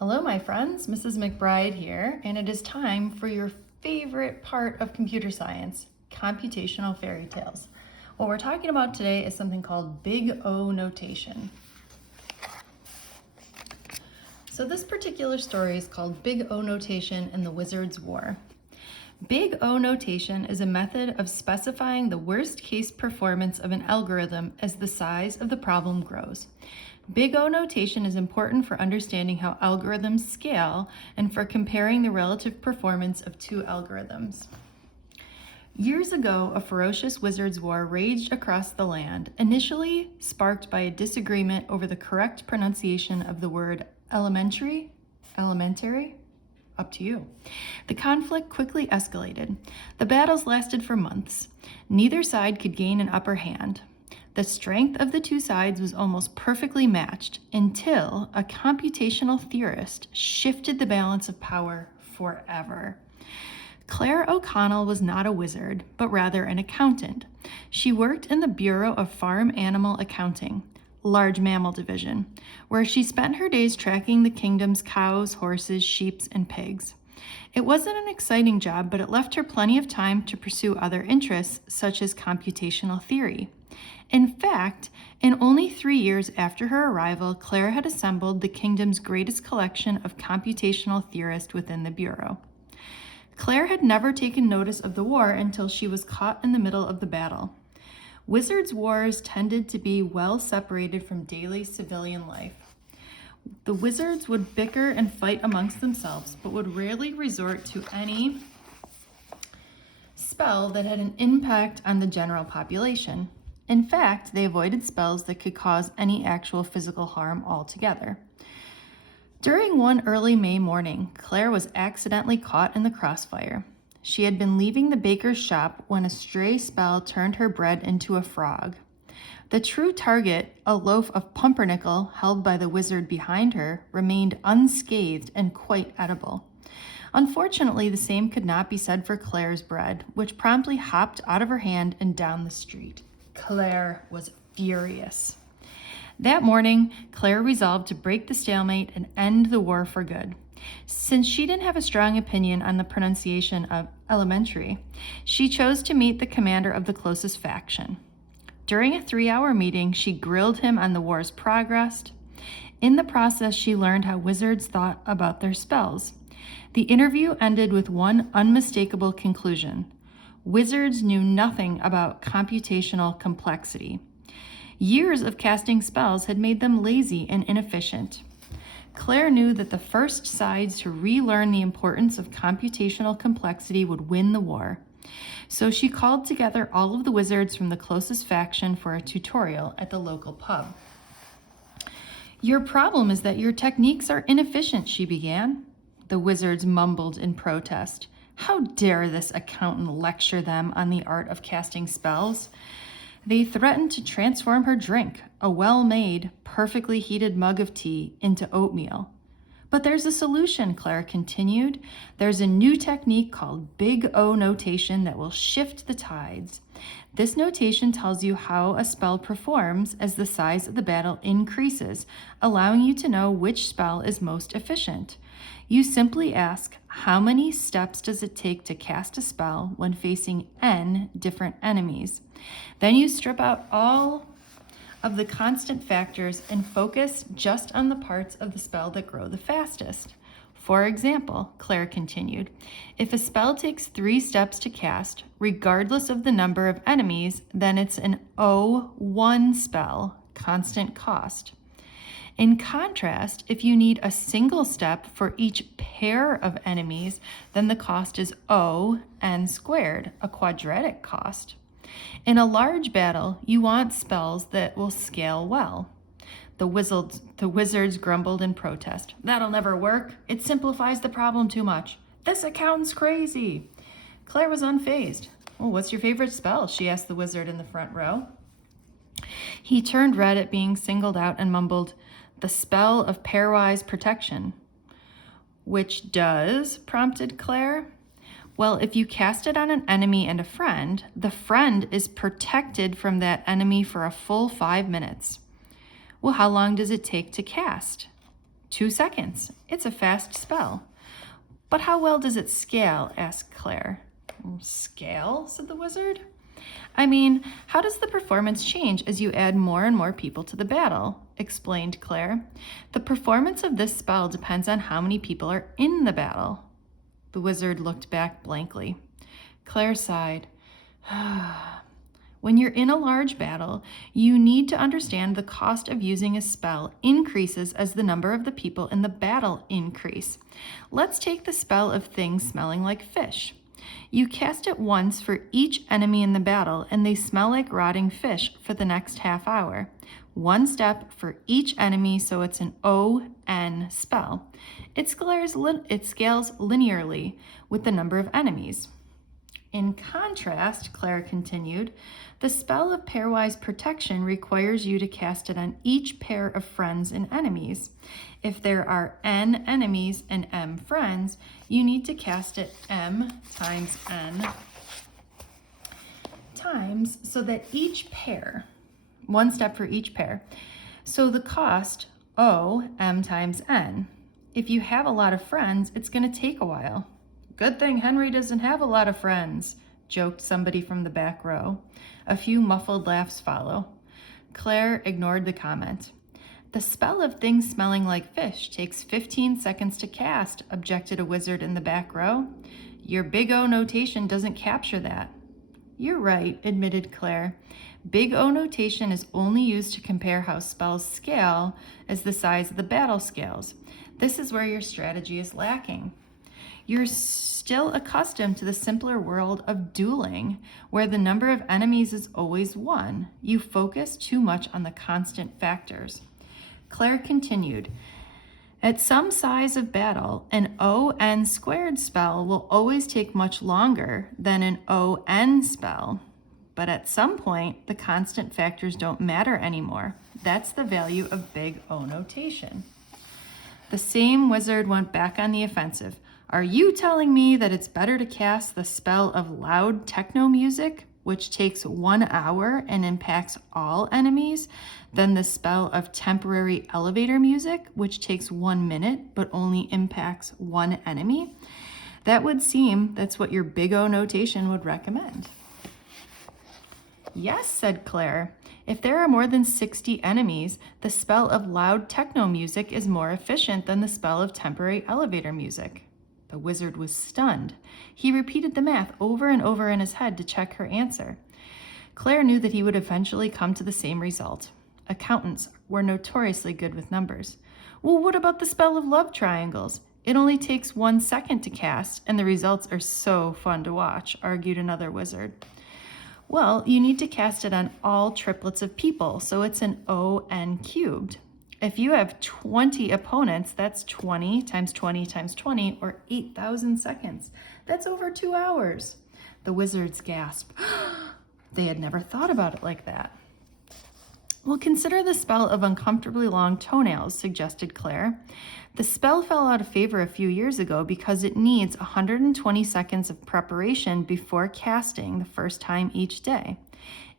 Hello, my friends. Mrs. McBride here, and it is time for your favorite part of computer science, computational fairy tales. What we're talking about today is something called Big O notation. So this particular story is called Big O notation and the Wizard's War. Big O notation is a method of specifying the worst case performance of an algorithm as the size of the problem grows. Big O notation is important for understanding how algorithms scale and for comparing the relative performance of two algorithms. Years ago, a ferocious wizard's war raged across the land, initially sparked by a disagreement over the correct pronunciation of the word elementary? Up to you. The conflict quickly escalated. The battles lasted for months. Neither side could gain an upper hand. The strength of the two sides was almost perfectly matched until a computational theorist shifted the balance of power forever. Claire O'Connell was not a wizard, but rather an accountant. She worked in the Bureau of Farm Animal Accounting, Large Mammal Division, where she spent her days tracking the kingdom's cows, horses, sheep, and pigs. It wasn't an exciting job, but it left her plenty of time to pursue other interests, such as computational theory. In fact, in only 3 years after her arrival, Claire had assembled the kingdom's greatest collection of computational theorists within the Bureau. Claire had never taken notice of the war until she was caught in the middle of the battle. Wizards' wars tended to be well separated from daily civilian life. The wizards would bicker and fight amongst themselves, but would rarely resort to any spell that had an impact on the general population. In fact, they avoided spells that could cause any actual physical harm altogether. During one early May morning, Claire was accidentally caught in the crossfire. She had been leaving the baker's shop when a stray spell turned her bread into a frog. The true target, a loaf of pumpernickel held by the wizard behind her, remained unscathed and quite edible. Unfortunately, the same could not be said for Claire's bread, which promptly hopped out of her hand and down the street. Claire was furious. That morning, Claire resolved to break the stalemate and end the war for good. Since she didn't have a strong opinion on the pronunciation of elementary, she chose to meet the commander of the closest faction. During a 3-hour meeting, she grilled him on the war's progress. In the process, she learned how wizards thought about their spells. The interview ended with one unmistakable conclusion: wizards knew nothing about computational complexity. Years of casting spells had made them lazy and inefficient. Claire knew that the first sides to relearn the importance of computational complexity would win the war. So she called together all of the wizards from the closest faction for a tutorial at the local pub. "Your problem is that your techniques are inefficient," she began. The wizards mumbled in protest. How dare this accountant lecture them on the art of casting spells? They threatened to transform her drink, a well-made, perfectly heated mug of tea, into oatmeal. "But there's a solution," Claire continued. "There's a new technique called Big O notation that will shift the tides. This notation tells you how a spell performs as the size of the battle increases, allowing you to know which spell is most efficient. You simply ask, how many steps does it take to cast a spell when facing n different enemies? Then you strip out all of the constant factors and focus just on the parts of the spell that grow the fastest. For example," Claire continued, "if a spell takes 3 steps to cast, regardless of the number of enemies, then it's an O1 spell, constant cost. In contrast, if you need a single step for each pair of enemies, then the cost is O(n squared, a quadratic cost. In a large battle, you want spells that will scale well." The wizards grumbled in protest. "That'll never work. It simplifies the problem too much. This accountant's crazy." Claire was unfazed. "Well, what's your favorite spell?" she asked the wizard in the front row. He turned red at being singled out and mumbled, "The spell of pairwise protection." "Which does?" prompted Claire. "Well, if you cast it on an enemy and a friend, the friend is protected from that enemy for a full 5 minutes." "Well, how long does it take to cast?" 2 seconds. It's a fast spell. But how well does it scale? Asked Claire. Scale? Said the wizard. I mean, how does the performance change as you add more and more people to the battle? Explained Claire. The performance of this spell depends on how many people are in the battle. The wizard looked back blankly. Claire sighed. When you're in a large battle, you need to understand the cost of using a spell increases as the number of the people in the battle increase. Let's take the spell of things smelling like fish. You cast it once for each enemy in the battle, and they smell like rotting fish for the next half hour. One step for each enemy, so it's an ON spell. It scales linearly with the number of enemies. In contrast, Claire continued, the spell of pairwise protection requires you to cast it on each pair of friends and enemies. If there are N enemies and M friends, you need to cast it M times N times so that each pair, one step for each pair. So the cost, O, M times N. If you have a lot of friends, it's going to take a while. Good thing Henry doesn't have a lot of friends, joked somebody from the back row. A few muffled laughs follow. Claire ignored the comment. The spell of things smelling like fish takes 15 seconds to cast, objected a wizard in the back row. Your big O notation doesn't capture that. You're right, admitted Claire. Big O notation is only used to compare how spells scale as the size of the battle scales. This is where your strategy is lacking. You're still accustomed to the simpler world of dueling, where the number of enemies is always one. You focus too much on the constant factors. Claire continued, at some size of battle, an ON squared spell will always take much longer than an ON spell. But at some point, the constant factors don't matter anymore. That's the value of big O notation. The same wizard went back on the offensive. Are you telling me that it's better to cast the spell of loud techno music, which takes 1 hour and impacts all enemies, than the spell of temporary elevator music, which takes 1 minute but only impacts one enemy? That would seem that's what your big O notation would recommend. Yes, said Claire. If there are more than 60 enemies, the spell of loud techno music is more efficient than the spell of temporary elevator music. The wizard was stunned. He repeated the math over and over in his head to check her answer. Claire knew that he would eventually come to the same result. Accountants were notoriously good with numbers. Well, what about the spell of love triangles? It only takes 1 second to cast, and the results are so fun to watch, argued another wizard. Well, you need to cast it on all triplets of people, so it's an ON cubed. If you have 20 opponents, that's 20 times 20 times 20, or 8,000 seconds. That's over 2 hours. The wizards gasped. They had never thought about it like that. Well, consider the spell of uncomfortably long toenails, suggested Claire. The spell fell out of favor a few years ago because it needs 120 seconds of preparation before casting the first time each day.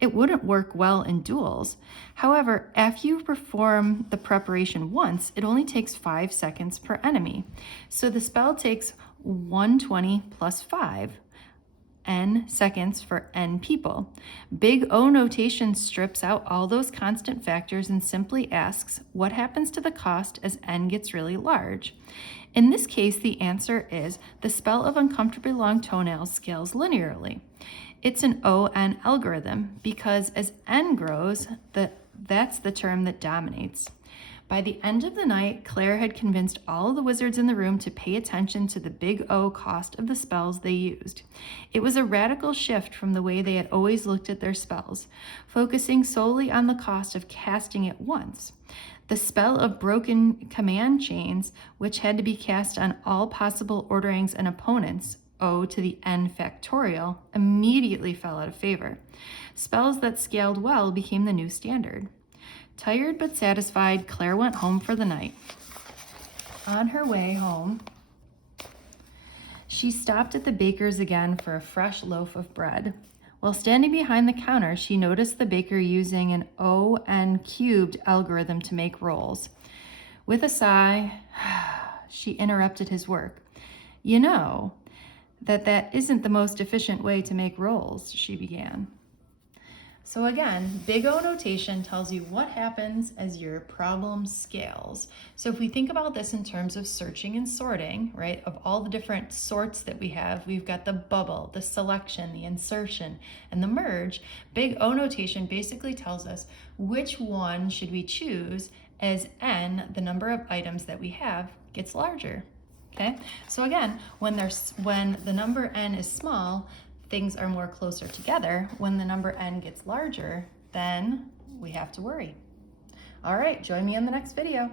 It wouldn't work well in duels. However, after you perform the preparation once, it only takes 5 seconds per enemy. So the spell takes 120 plus 5, N seconds for N people. Big O notation strips out all those constant factors and simply asks, what happens to the cost as N gets really large? In this case, the answer is the spell of uncomfortably long toenails scales linearly. It's an ON algorithm because as N grows, that's the term that dominates. By the end of the night, Claire had convinced all of the wizards in the room to pay attention to the big O cost of the spells they used. It was a radical shift from the way they had always looked at their spells, focusing solely on the cost of casting it once. The spell of broken command chains, which had to be cast on all possible orderings and opponents, O to the N factorial, immediately fell out of favor. Spells that scaled well became the new standard. Tired but satisfied, Claire went home for the night. On her way home, she stopped at the baker's again for a fresh loaf of bread. While standing behind the counter, she noticed the baker using an ON cubed algorithm to make rolls. With a sigh, she interrupted his work. You know that isn't the most efficient way to make rolls, she began. So again, big O notation tells you what happens as your problem scales. So if we think about this in terms of searching and sorting, right, of all the different sorts that we have, we've got the bubble, the selection, the insertion, and the merge. Big O notation basically tells us which one should we choose as n, the number of items that we have, gets larger. Okay, so again, when the number n is small, things are more closer together. When the number n gets larger, then we have to worry. All right, join me in the next video.